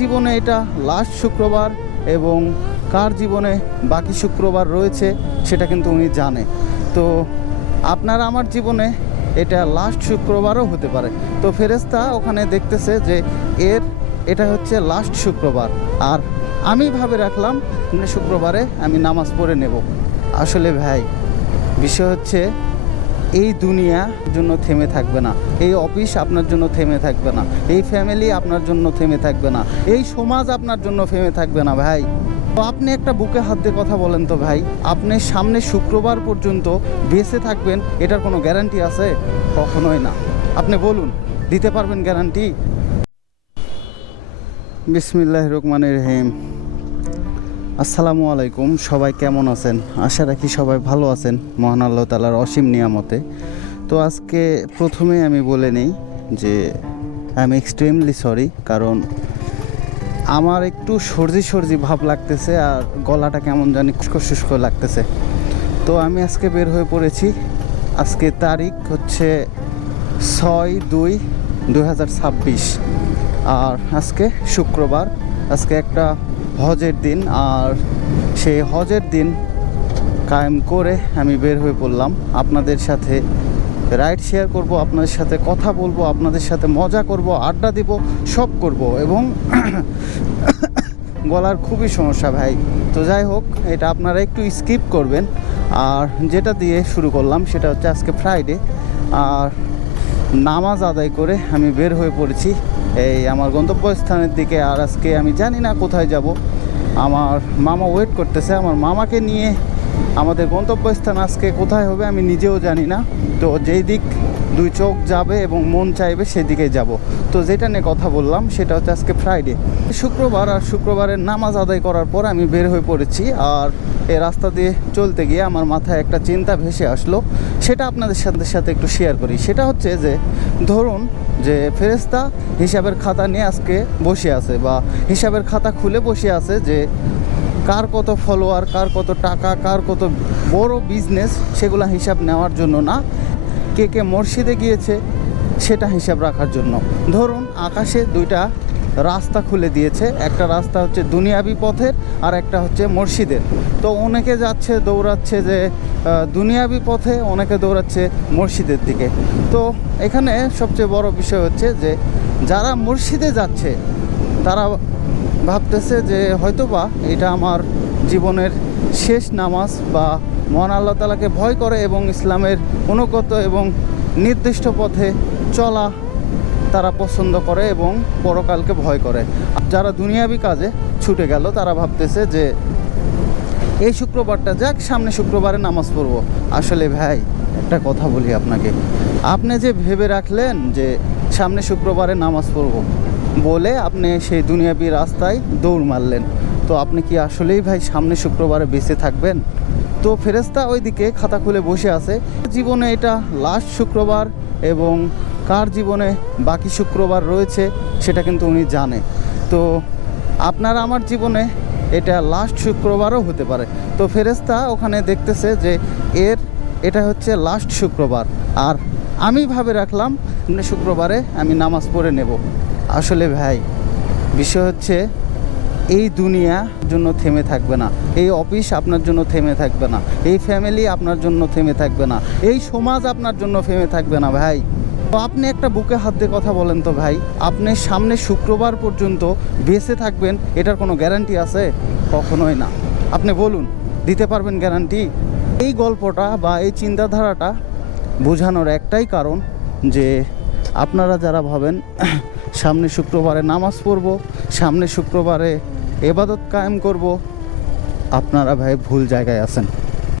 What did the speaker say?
জীবনে এটা লাস্ট শুক্রবার এবং কার জীবনে বাকি শুক্রবার রয়েছে সেটা কিন্তু উনি জানে। তো আপনার আমার জীবনে এটা লাস্ট শুক্রবারও হতে পারে। তো ফেরেশতা ওখানে দেখতেছে যে এটা হচ্ছে লাস্ট শুক্রবার, আর আমি ভাবে রাখলাম শুক্রবারে আমি নামাজ পড়ে নেব। আসলে ভাই বিষয় হচ্ছে এই দুনিয়ার জন্য থেমে থাকবে না, এই অফিস আপনার জন্য থেমে থাকবে না, এই ফ্যামিলি আপনার জন্য থেমে থাকবে না, এই সমাজ আপনার জন্য থেমে থাকবে না ভাই। তো আপনি একটা বুকে হাত দিয়ে কথা বলেন তো ভাই, আপনি সামনে শুক্রবার পর্যন্ত বেঁচে থাকবেন এটার কোনো গ্যারান্টি আছে? কখনোই না। আপনি বলুন, দিতে পারবেন গ্যারান্টি? বিসমিল্লাহির রহমানির রহিম। আসসালামু আলাইকুম, সবাই কেমন আছেন? আশা রাখি সবাই ভালো আছেন মহান আল্লাহ তাআলার অসীম নিয়ামতে। তো আজকে প্রথমে আমি বলে নেই যে আই এম এক্সট্রিমলি সরি, কারণ আমার একটু সর্দি ভাব লাগতেছে আর গলাটা কেমন জানি শুষ্ক লাগতেছে। তো আমি আজকে বের হয়ে পড়েছি। আজকে তারিখ হচ্ছে 6/2/2026 আর আজকে শুক্রবার। আজকে একটা হজের দিন, আর সেই হজের দিন কায়েম করে আমি বের হয়ে পড়লাম আপনাদের সাথে রাইড শেয়ার করব, আপনাদের সাথে কথা বলবো, আপনাদের সাথে মজা করব, আড্ডা দিব, সব করব। এবং গলার খুবই সমস্যা ভাই। তো যাই হোক, এটা আপনারা একটু স্কিপ করবেন। আর যেটা দিয়ে শুরু করলাম সেটা হচ্ছে আজকে ফ্রাইডে, আর নামাজ আদায় করে আমি বের হয়ে পড়েছি এই আমার গন্তব্যস্থানের দিকে। আর আজকে আমি জানি না কোথায় যাব, আমার মামা ওয়েট করতেছে। আমার মামাকে নিয়ে আমাদের গন্তব্যস্থান আজকে কোথায় হবে আমি নিজেও জানি না। তো যেই দিক দুই চোখ যাবে এবং মন চাইবে সেদিকে যাব। তো যেটা নিয়ে কথা বললাম সেটা হচ্ছে আজকে ফ্রাইডে, শুক্রবার। আর শুক্রবারের নামাজ আদায় করার পর আমি বের হয়ে পড়েছি। আর এই রাস্তা দিয়ে চলতে গিয়ে আমার মাথায় একটা চিন্তা ভেসে আসলো, সেটা আপনাদের সাথে একটু শেয়ার করি। সেটা হচ্ছে যে ধরুন যে ফেরেশতা হিসাবের খাতা নিয়ে আজকে বসে আছে, বা হিসাবের খাতা খুলে বসে আছে যে কার কত ফলোয়ার, কার কত টাকা, কার কত বড় বিজনেস, সেগুলো হিসাব নেওয়ার জন্য না, কে কে মসজিদে গিয়েছে সেটা হিসাব রাখার জন্য। ধরুন আকাশে দুইটা রাস্তা খুলে দিয়েছে, একটা রাস্তা হচ্ছে দুনিয়াবি পথের আর একটা হচ্ছে মসজিদের। তো অনেকে যাচ্ছে দৌড়াচ্ছে যে দুনিয়াবি পথে, অনেকে দৌড়াচ্ছে মসজিদের দিকে। তো এখানে সবচেয়ে বড় বিষয় হচ্ছে যে যারা মসজিদে যাচ্ছে তারা ভাবতেছে যে হয়তোবা এটা আমার জীবনের শেষ নামাজ, বা মহান আল্লাহ তাআলাকে ভয় করে এবং ইসলামের অনুগত এবং নির্দিষ্ট পথে চলা তারা পছন্দ করে এবং পরকালকে ভয় করে। যারা দুনিয়াবি কাজে ছুটে গেল তারা ভাবতেছে যে এই শুক্রবারটা যাক, সামনে শুক্রবারে নামাজ পড়ব। আসলে ভাই একটা কথা বলি আপনাকে, আপনি যে ভেবে রাখলেন যে সামনে শুক্রবারে নামাজ পড়ব বলে আপনি সেই দুনিয়াবি রাস্তায় দৌড় মারলেন, তো আপনি কি আসলেই ভাই সামনে শুক্রবারে বেঁচে থাকবেন? তো ফেরেশতা ওইদিকে খাতা খুলে বসে আছে। জীবনে এটা লাস্ট শুক্রবার এবং কার জীবনে বাকি শুক্রবার রয়েছে সেটা কিন্তু উনি জানে। তো আপনার আমার জীবনে এটা লাস্ট শুক্রবারও হতে পারে। তো ফেরেশতা ওখানে দেখতেছে যে এটা হচ্ছে লাস্ট শুক্রবার, আর আমি ভাবে রাখলাম শুক্রবারে আমি নামাজ পড়ে নেব। আসলে ভাই বিষয় হচ্ছে এই দুনিয়ার জন্য থেমে থাকবে না, এই অফিস আপনার জন্য থেমে থাকবে না, এই ফ্যামিলি আপনার জন্য থেমে থাকবে না, এই সমাজ আপনার জন্য থেমে থাকবে না ভাই। তো আপনি একটা বুকে হাত দিয়ে কথা বলেন তো ভাই, আপনি সামনে শুক্রবার পর্যন্ত বেঁচে থাকবেন এটার কোনো গ্যারান্টি আছে? কখনোই না। আপনি বলুন, দিতে পারবেন গ্যারান্টি? এই গল্পটা বা এই চিন্তাধারাটা বোঝানোর একটাই কারণ যে আপনারা যারা ভাবেন সামনে শুক্রবারে নামাজ পড়ব, সামনে শুক্রবারে ইবাদত কায়েম করব, আপনারা ভাই ভুল জায়গায় আছেন।